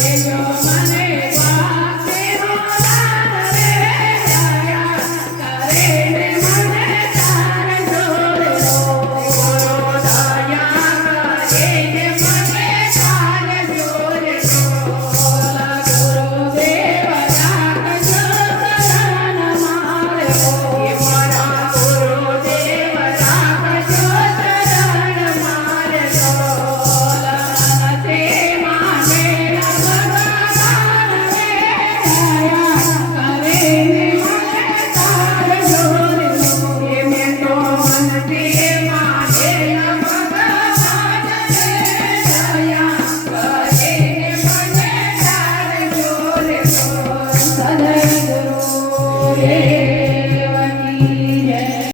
Yes.